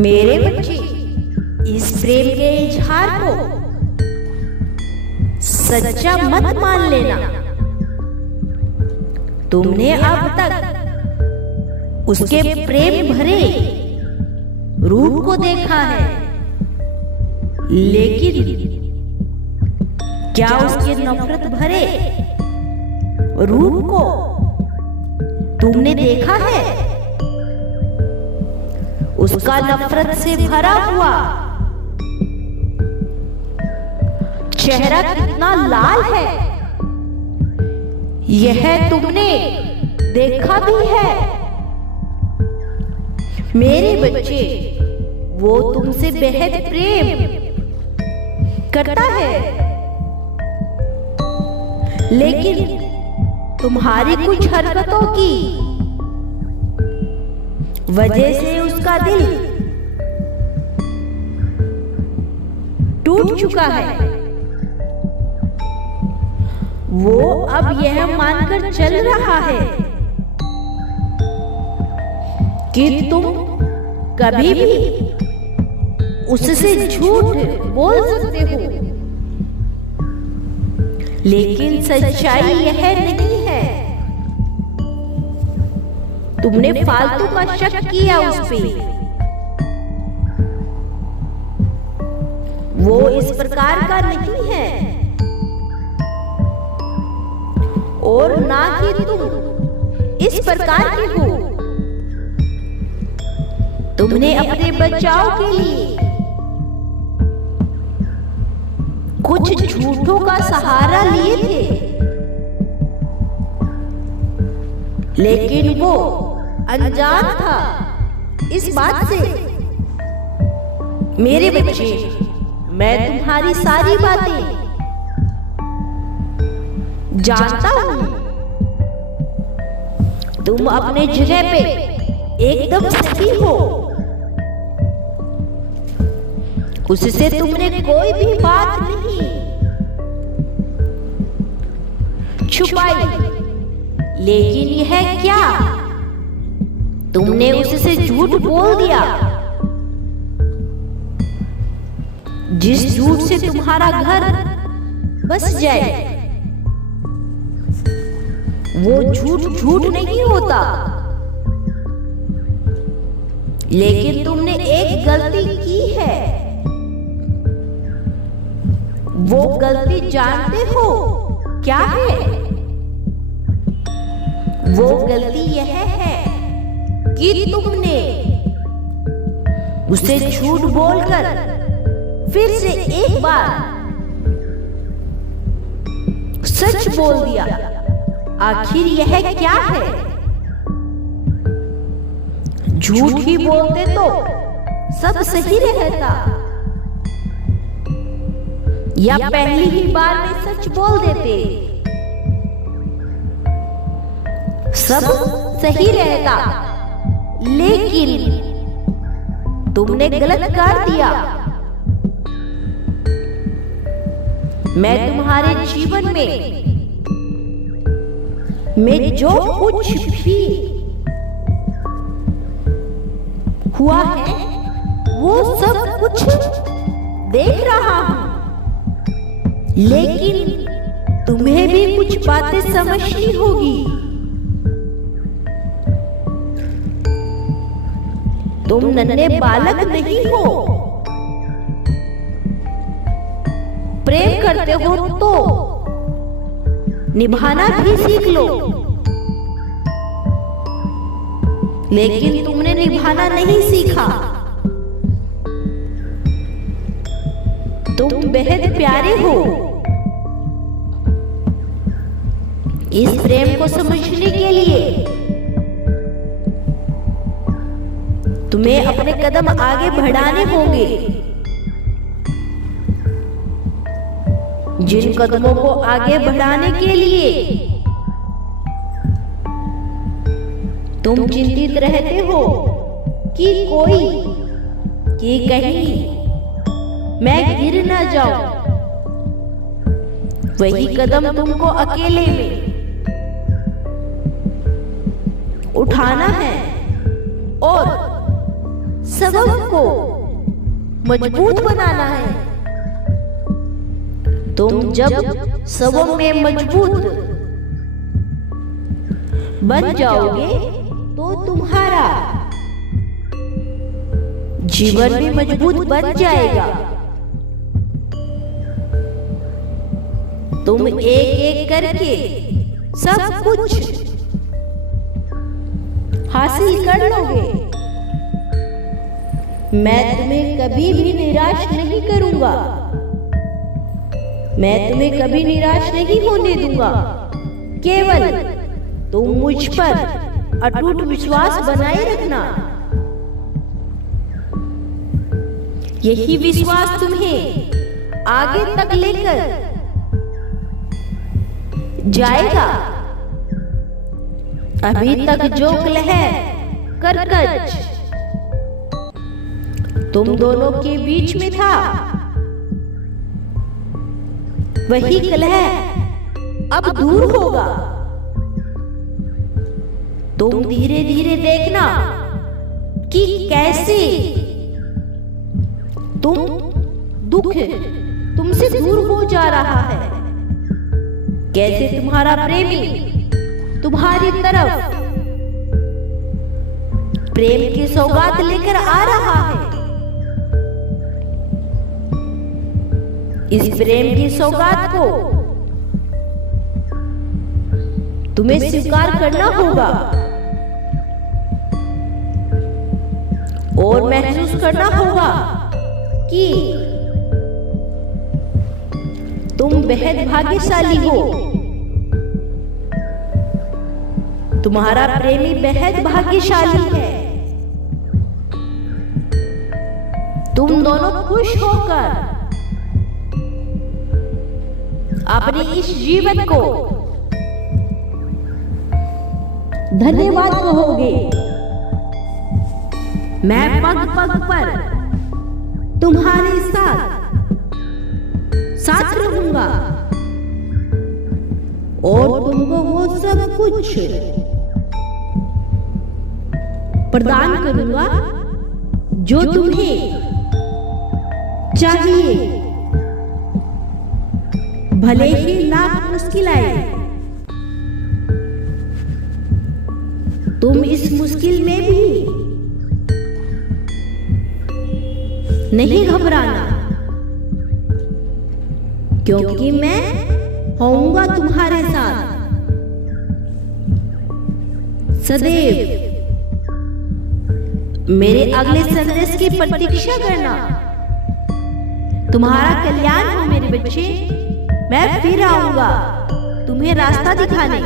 मेरे बच्चे, इस प्रेम के इजहार को सच्चा मत मान लेना। तुमने अब तक उसके प्रेम भरे रूप को देखा है, लेकिन क्या उसके नफरत भरे रूप को तुमने देखा है? उसका नफरत से भरा हुआ चेहरा कितना लाल है, यह तुमने देखा भी है। मेरे बच्चे, वो तुमसे बेहद प्रेम करता है, लेकिन तुम्हारी कुछ हरकतों की वजह से उसका दिल टूट चुका है। वो अब यह मानकर चल रहा है कि तुम कभी भी उससे झूठ बोल सकते हो, लेकिन सच्चाई यह नहीं है। तुमने फालतू का शक किया उस पे। वो इस प्रकार का नहीं है, और ना ही तुम इस प्रकार के हो। तुमने अपने बचाव के लिए कुछ झूठों का सहारा लिए थे, लेकिन वो अनजान था इस बात से। मेरे बच्चे, मैं तुम्हारी सारी बातें जानता हूं। तुम अपने जगह पे एकदम सही हो। उससे तुमने कोई भी बात नहीं छुपाई, लेकिन यह क्या, तुमने उससे झूठ बोल दिया, जिस झूठ से तुम्हारा घर बस जाए। वो झूठ झूठ नहीं होता, लेकिन तुमने एक गलती की है। वो गलती जानते हो क्या है? वो गलती यह है कि तुमने उसे झूठ बोलकर फिर से एक बार सच बोल दिया। आखिर यह क्या है? झूठ ही बोलते तो सब सही रहता, या पहली ही बार में सच बोल देते सब सही रहता। लेकिन तुमने गलत कर दिया। मैं तुम्हारे जीवन में जो कुछ भी हुआ है, वो सब कुछ देख रहा हूं, लेकिन तुम्हें भी कुछ बातें समझनी होगी। तुम नन्हे बालक नहीं हो। प्रेम करते हो तो निभाना भी सीख लो, लेकिन तुमने निभाना नहीं सीखा। तुम बेहद प्यारे हो। इस प्रेम को समझने के लिए तुम्हें अपने कदम आगे बढ़ाने होंगे। जिन कदमों को आगे बढ़ाने के लिए तुम चिंतित रहते हो कि कहीं मैं गिर ना जाऊं, वही कदम तुमको अकेले में उठाना है और सबब को मजबूत बनाना है। तुम जब सबब में मजबूत बन जाओगे तो तुम्हारा जीवन भी मजबूत बन जाएगा। तुम एक एक करके सब कुछ हासिल कर लोगे। मैं तुम्हें कभी भी निराश नहीं करूंगा। मैं तुम्हें कभी निराश नहीं होने दूंगा। केवल तुम मुझ पर अटूट विश्वास बनाए रखना। यही विश्वास तुम्हें आगे तक लेकर जाएगा। अभी तक जो कलह करकच तुम दोनों के बीच में था, वही कलह अब दूर होगा। तुम धीरे धीरे देखना कि कैसे तुम दुख तुमसे दूर हो जा रहा है, कैसे तुम्हारा प्रेमी तुम्हारी तरफ प्रेम की सौगात लेकर आ रहा है। इस प्रेम की सौगात को तुम्हें स्वीकार करना होगा और महसूस करना होगा कि तुम बेहद भाग्यशाली हो। तुम्हारा प्रेमी बेहद भाग्यशाली है। तुम दोनों खुश होकर अपने इस जीवन को धन्यवाद कहोगे। मैं पग पग पर तुम्हारे साथ रहूंगा और तुमको वो सब कुछ प्रदान करूंगा जो तुम्हें चाहिए, भले ही लाख मुश्किल आए। तुम इस मुश्किल में भी नहीं घबराना, क्योंकि मैं होऊंगा तुम्हारे साथ सदैव। मेरे अगले संदेश की प्रतीक्षा करना। तुम्हारा कल्याण हो मेरे बच्चे। मैं फिर आऊंगा तुम्हें रास्ता दिखाने।